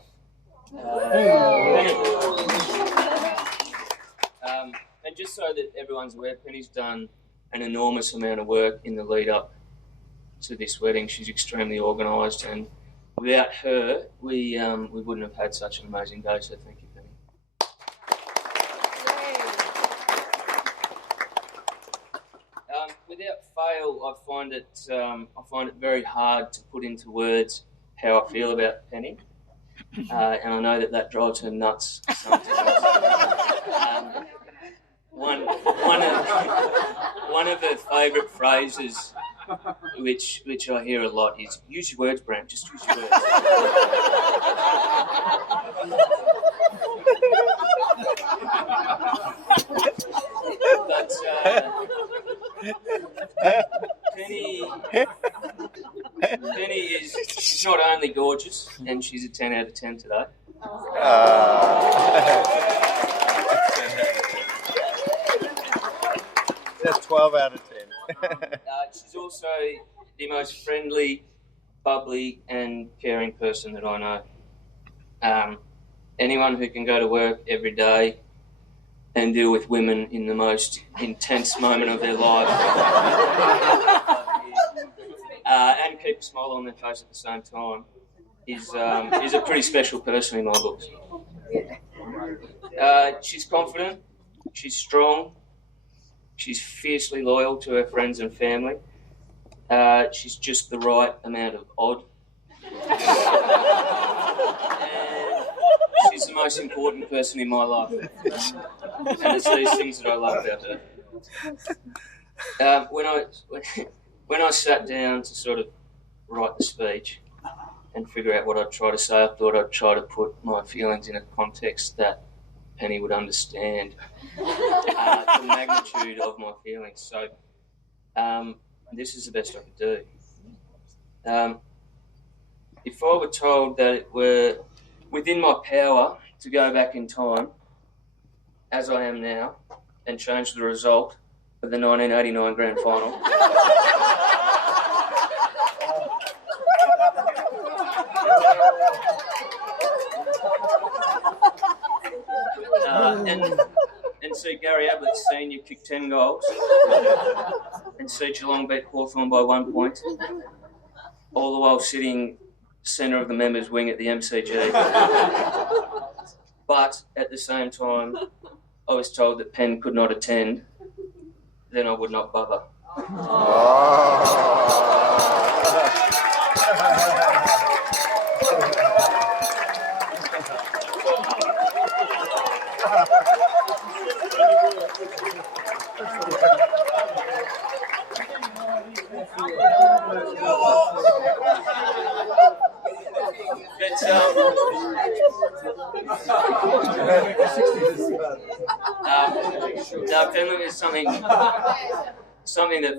And just so that everyone's aware, Penny's done an enormous amount of work in the lead up to this wedding. She's extremely organised, and without her, we wouldn't have had such an amazing day. So thank you, Penny. Without fail, I find it very hard to put into words how I feel about Penny, and I know that drives her nuts sometimes. One of her favourite phrases, which I hear a lot, is "Use your words, Brant. Just use your words." Penny is not only gorgeous, and she's a 10 out of 10 today. That's 12 out of 10. She's also the most friendly, bubbly, and caring person that I Anyone who can go to work every day and deal with women in the most intense moment of their life and keep a smile on their face at the same time is a pretty special person in my books. She's confident, she's strong, she's fiercely loyal to her friends and family. She's just the right amount of odd. And she's the most important person in my life. And it's these things that I love about her. When I sat down to sort of write the speech and figure out what I'd try to say, I thought I'd try to put my feelings in a context that Penny would understand the magnitude of my feelings. So this is the best I could do. If I were told that it were within my power to go back in time, as I am now, and change the result of the 1989 Grand Final, and see Gary Ablett Senior kick 10 goals, and see Geelong beat Hawthorn by 1 point, all the while sitting centre of the members' wing at the MCG. But at the same time, I was told that Penn could not attend, then I would not bother. Penman is something that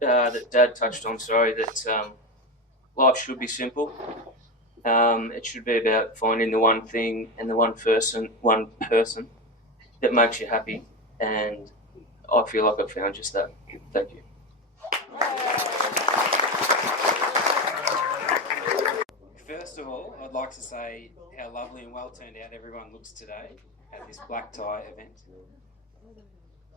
that Dad touched on. That life should be simple. It should be about finding the one thing and the one person that makes you happy, and I feel like I've found just that. Thank you. First of all, I'd like to say how lovely and well turned out everyone looks today at this black tie event.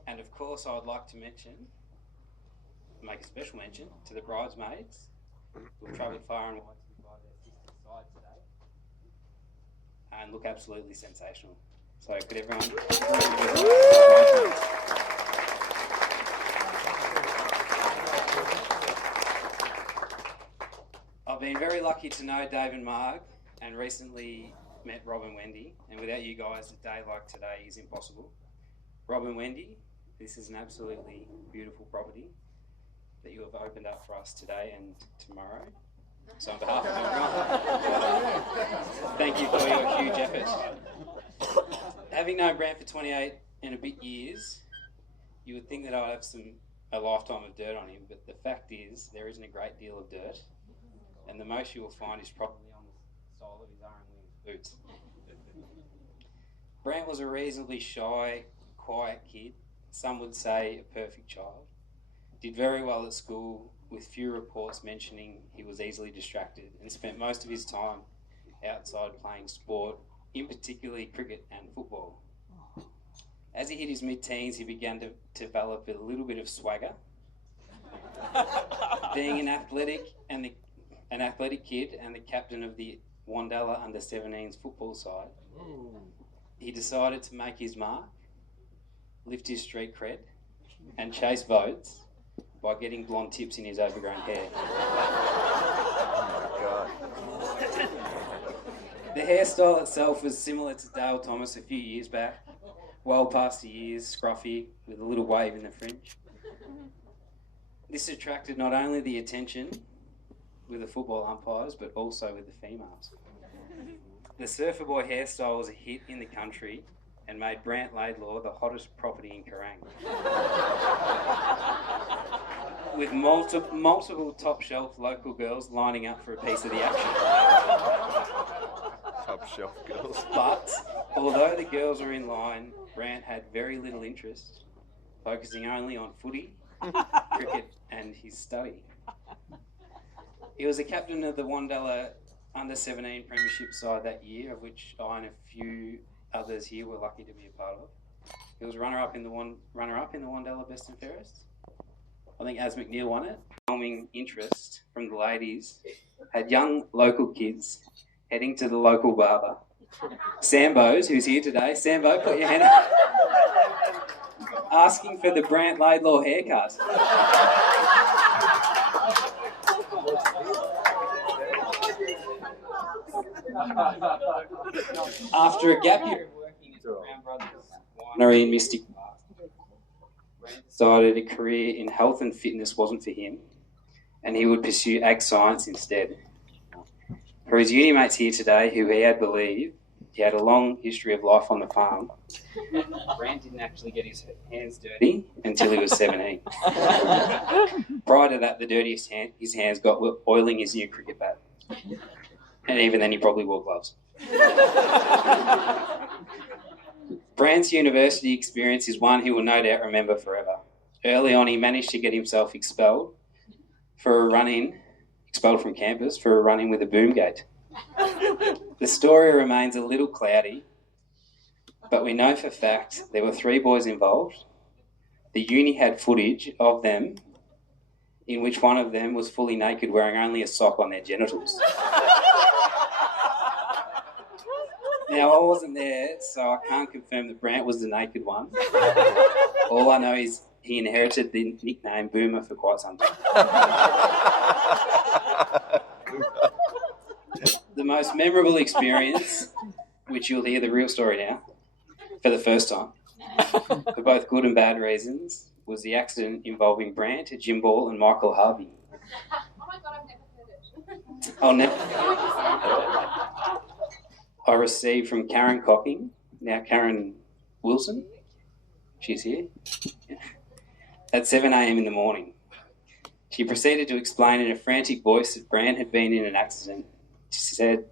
And of course, I would like to make a special mention to the bridesmaids who have travelled far and wide to be by their sister's side today and look absolutely sensational. So could everyone... I've been very lucky to know Dave and Marg and recently met Rob and Wendy, and without you guys, a day like today is impossible. Rob and Wendy, this is an absolutely beautiful property that you have opened up for us today and tomorrow. So on behalf of everyone, thank you for your huge effort. Having known Brant for 28 and a bit years, you would think that I'd have a lifetime of dirt on him, but the fact is there isn't a great deal of dirt, and the most you will find is probably on the sole of his Iron Wings boots. Brant was a reasonably shy, quiet kid, some would say a perfect child. Did very well at school, with few reports mentioning he was easily distracted, and spent most of his time outside playing sport, in particularly cricket and football. As he hit his mid-teens, he began to develop a little bit of swagger. Being an athletic kid and the captain of the Wandella under-17s football side, he decided to make his mark, lift his street cred, and chase votes by getting blonde tips in his overgrown hair. The hairstyle itself was similar to Dale Thomas a few years back, well past the ears, scruffy, with a little wave in the fringe. This attracted not only the attention with the football umpires, but also with the females. The surfer boy hairstyle was a hit in the country and made Brant Laidlaw the hottest property in Kerrang. With multiple top shelf local girls lining up for a piece of the action. Top shelf girls. But although the girls were in line, Brant had very little interest, focusing only on footy, cricket and his study. He was the captain of the Wandella under 17 premiership side that year, of which I and a few others here were lucky to be a part of. He was runner-up in the Wandella Best and Fairest. I think as McNeil won it. Overwhelming interest from the ladies had young local kids heading to the local barber. Sambo's, who's here today. Sambo, put your hand up. Asking for the Brant Laidlaw haircut. After a gap year of working at the Brown Brothers Winery in Mystic Park, Brant decided a career in health and fitness wasn't for him, and he would pursue ag science instead. For his uni mates here today, who he had believed he had a long history of life on the farm, Brant didn't actually get his hands dirty until he was 17. Prior to that, the dirtiest his hands got were oiling his new cricket bat. And even then, he probably wore gloves. Brant's university experience is one he will no doubt remember forever. Early on, he managed to get himself expelled from campus for a run-in with a boom gate. The story remains a little cloudy, but we know for fact there were 3 boys involved. The uni had footage of them in which one of them was fully naked, wearing only a sock on their genitals. Now, I wasn't there, so I can't confirm that Brant was the naked one. All I know is he inherited the nickname Boomer for quite some time. The most memorable experience, which you'll hear the real story now, for the first time, for both good and bad reasons, was the accident involving Brant, Jim Ball and Michael Harvey. Oh my God, I've never heard it. I'll never... I received from Karen Cocking, now Karen Wilson, she's here, at 7 a.m. in the morning. She proceeded to explain in a frantic voice that Brant had been in an accident. She said,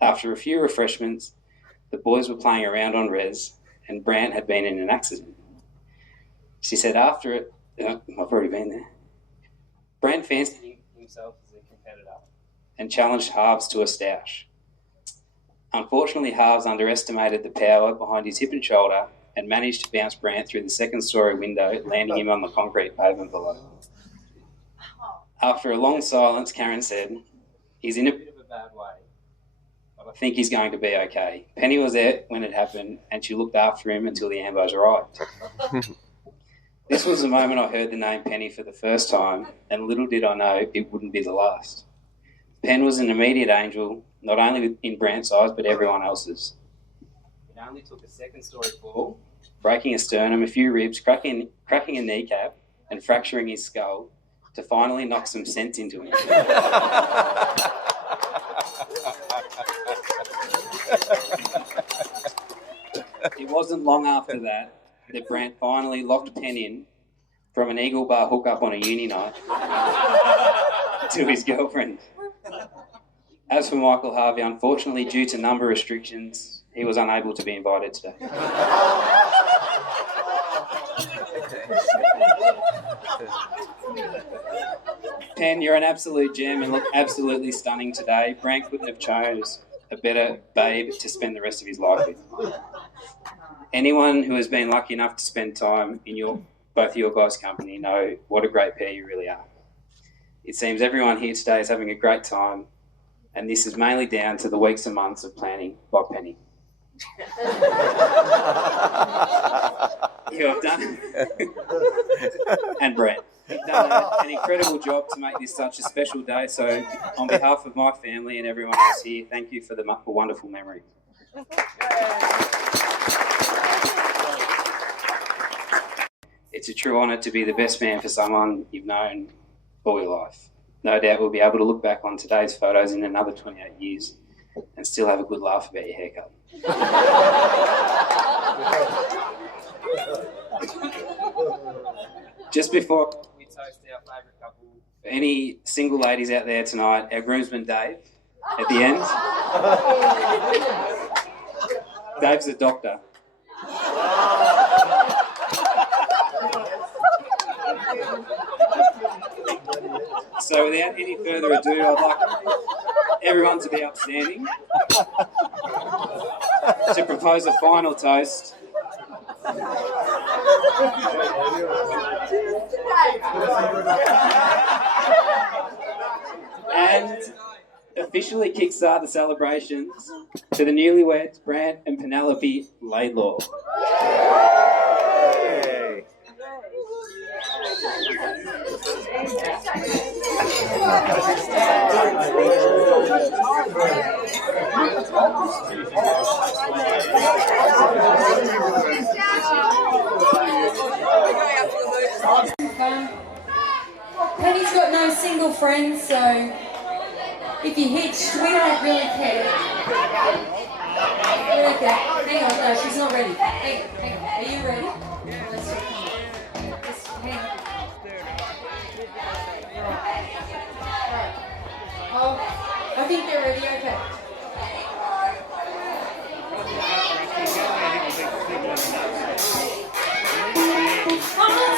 after a few refreshments, the boys were playing around on res and Brant had been in an accident. She said after it, I've already been there, Brant fancied himself as a competitor and challenged Harves to a stoush. Unfortunately, Harves underestimated the power behind his hip and shoulder and managed to bounce Brant through the second-storey window, landing him on the concrete pavement below. After a long silence, Karen said, "He's in a bit of a bad way, but I think he's going to be okay." Penny was there when it happened, and she looked after him until the ambos arrived. This was the moment I heard the name Penny for the first time, and little did I know it wouldn't be the last. Pen was an immediate angel, not only in Brant's eyes, but everyone else's. It only took a second-storey fall, breaking a sternum, a few ribs, cracking a kneecap, and fracturing his skull to finally knock some sense into him. It wasn't long after that Brant finally locked Penn in from an Eagle Bar hookup on a uni night to his girlfriend. As for Michael Harvey, unfortunately, due to number restrictions, he was unable to be invited today. Penn, you're an absolute gem and look absolutely stunning today. Brant couldn't have chose a better babe to spend the rest of his life with. Anyone who has been lucky enough to spend time in both your guys' company know what a great pair you really are. It seems everyone here today is having a great time, and this is mainly down to the weeks and months of planning by Penny. You have done, and Brant, you've done an incredible job to make this such a special day. So, on behalf of my family and everyone else here, thank you for the wonderful memory. It's a true honour to be the best man for someone you've known all your life. No doubt we'll be able to look back on today's photos in another 28 years and still have a good laugh about your haircut. Just before we toast our favourite couple, any single ladies out there tonight, our groomsman Dave at the end. Dave's a doctor. So without any further ado, I'd like everyone to be upstanding to propose a final toast. And officially kickstart the celebrations to the newlyweds, Brant and Penelope Laidlaw. Penny's got no single friends, so if you hitched, we don't really care. Okay, hang on, no, she's not ready. Hang on. Are you ready? Let's hang on. Alright. Oh, I think they're ready, okay. I'm